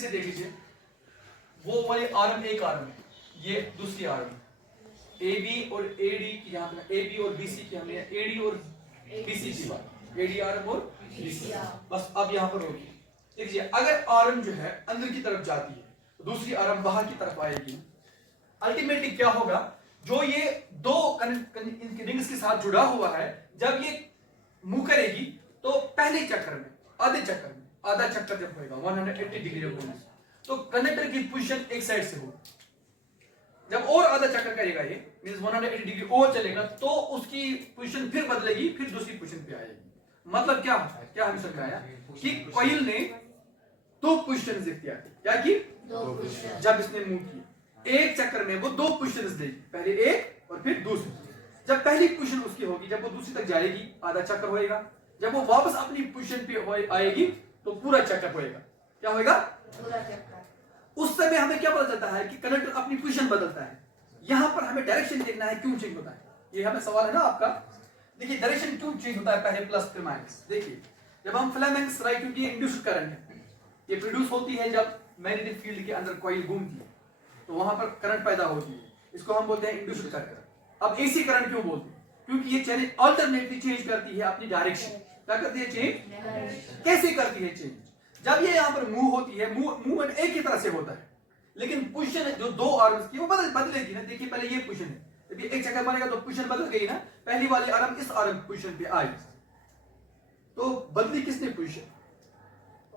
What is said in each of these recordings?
से देख लीजिए, वो वाले आर्म एक आर्म है, ये दूसरी आर्म ए बी और ए डी की, यहाँ पे ए बी और बी सी की हमने ए डी और बी सी की बात, ए डी आर्म और बी सी। बस अब यहाँ पर होगी, देखिए अगर आर्म जो है अंदर की तरफ जाती है तो दूसरी आर्म बाहर की तरफ आएगी। अल्टीमेटली क्या होगा, जो ये दो इनके रिंग्स के साथ जुड़ा हुआ है, जब ये मूव करेगी तो पहले चक्कर में, आधे चक्कर में, आधा चक्कर जब होगा 180 डिग्री जब होगा, तो कंडक्टर की पोजीशन एक साइड से होगी। जब और आधा चक्कर करेगा ये मींस 180 डिग्री और चलेगा तो उसकी पोजीशन फिर बदलेगी, फिर दूसरी पोजीशन पे आएगी। मतलब क्या क्या हमें समझ आया कि कॉइल ने दो पोजीशंस इख्तियार की, क्या की? दो पोजीशन। जब इसने मूव किया एक चक्कर में वो दो पोजीशंस देगी, पहले एक और फिर दूसरी। जब पहली पोजीशन उसकी होगी, जब वो दूसरी तक जाएगी आधा चक्कर होएगा, जब वो वापस अपनी पोजीशन पे आएगी तो पूरा चक्कर होएगा। क्या होएगा? पूरा चक्कर। उस समय हमें क्या पता चलता है कि कंडक्टर अपनी पोजीशन बदलता है। यहां पर हमें डायरेक्शन देखना है क्यों चेंज होता है, ये हमें सवाल है ना आपका। देखिए डायरेक्शन क्यों चेंज होता है, पहले प्लस फिर माइनस। देखिए जब हम फिलामेंट्स राइट, क्योंकि ये इंड्यूस्ड करंट है, ये प्रोड्यूस होती है जब मैग्नेटिक फील्ड के अंदर कॉइल घूमती है तो वहां पर करंट पैदा होती है, इसको हम बोलते हैं इंड्यूस्ड करंट। अब एसी करंट क्यों बोलते हैं? क्योंकि ये चेंज अल्टरनेटली चेंज करती है अपनी डायरेक्शन। क्या करती है? चेंज। कैसे करती है चेंज? जब ये यहां पर मूव होती है, मूवमेंट एक ही तरह से होता है, लेकिन पोजीशन जो दो आर्म्स की वो बदलेगी ना। देखिए पहले ये पोजीशन है, जब ये एक चक्कर मारेगा तो पोजीशन बदल गई ना, पहली वाली आर्म इस आर्म पोजीशन पे आई तो बदली किसने पोजीशन?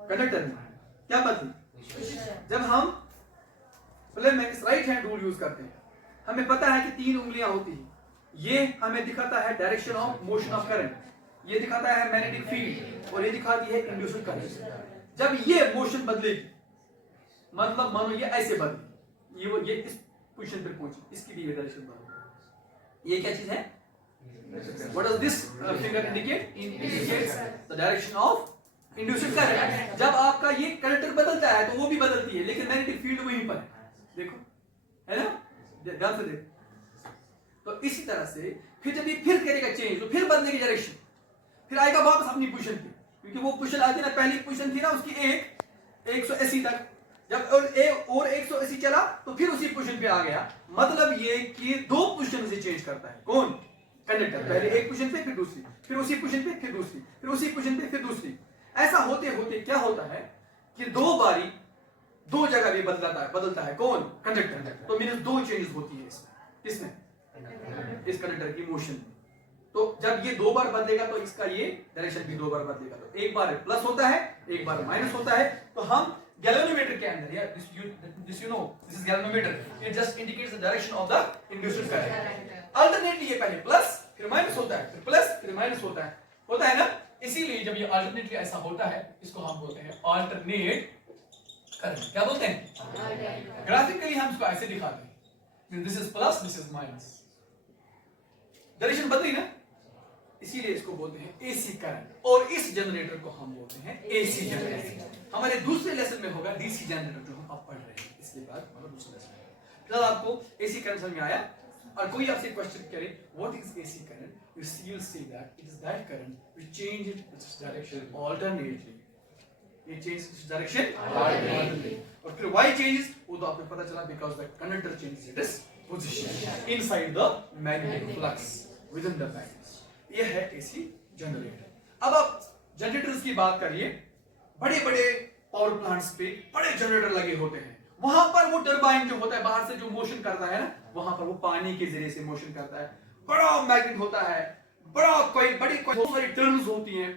कंडक्टर ने। क्या बदली? जब हम filaments right hand rule use करते हैं, हमें पता है कि तीन उंगलियां होती हैं, ये हमें दिखाता है direction of motion of current, ये दिखाता है मैग्नेटिक फील्ड और ये दिखाती है इंड्यूस्ड करंट। जब ये मोशन बदलेगी, मतलब मानो ये ऐसे बदली, ये इस पोजीशन पर पहुंची, इसकी भी डायरेक्शन बदल। ये क्या चीज है? What does this figure indicate? Indicates the direction of induced current। जब आपका ये कंडक्टर बदलता है तो वो भी बदलती है, लेकिन मैग्नेटिक फील्ड वहीं पर है। देखो है ना, ध्यान से देखो। तो इसी तरह से फिर जब ये फिर करेगा चेंज तो फिर बदलेगी डायरेक्शन, फिर आएगा वापस अपनी पोजीशन पे, क्योंकि वो पोजीशन आती ना, पहली पोजीशन थी ना उसकी 180 तक, जब और 180 चला तो फिर उसी पोजीशन पे आ गया। मतलब ये कि दो पोजीशन से चेंज करता है। कौन? कंडक्टर। पहले एक पोजीशन पे फिर दूसरी, फिर उसी पोजीशन पे फिर दूसरी, फिर उसी पोजीशन पे फिर दूसरी। ऐसा होते होते क्या होता है कि दो बारी दो जगह भी बदलता है। कौन? कंडक्टर। तो मींस दो चेंजेस होती है इसमें, इस कंडक्टर की मोशन में। तो जब ये दो बार बदलेगा तो इसका ये डायरेक्शन भी दो बार बदलेगा, तो एक बार प्लस होता है, एक बार माइनस होता है। तो हम गैल्वेनोमीटर के अंदर, या this is galvanometer, it just indicates the direction of the induced current. Alternately ये पहले प्लस फिर माइनस होता है, फिर प्लस फिर माइनस होता है ना। इसीलिए जब ये अल्टरनेटली ऐसा होता है, इसको हम बोलते हैं अल्टरनेट करंट। क्या बोलते हैं? ग्राफिकली हम इसको ऐसे दिखाते हैं, this is plus, this is minus, direction बदली ना, इसीलिए इसको बोलते हैं एसी करंट। और इस जनरेटर को हम बोलते हैं एसी जनरेटर। हमारे दूसरे लेसन में होगा डीसी जनरेटर, जो हम अब पढ़ रहे हैं, इसके बाद हमारा दूसरा लेसन है। फिलहाल आपको एसी करंट समझ में आया? और कोई आपसे क्वेश्चन करे what is AC current, you will say that it is that current which changes its direction alternately. It changes its direction alternately. और फिर why changes वो तो आपको पता चला, because the conductor changes its position inside the magnetic flux within the magnet. ये है AC generator. अब आप जनरेटर्स की बात करिए, बड़े बड़े पावर प्लांट्स पे बड़े जनरेटर लगे होते हैं, वहां पर वो टरबाइन जो होता है बाहर से जो मोशन करता है ना, वहां पर वो पानी के जरिए से मोशन करता है। बड़ा मैग्नेट होता है, बड़ा कोई बड़ी कोई बहुत सारी टर्न्स होती हैं,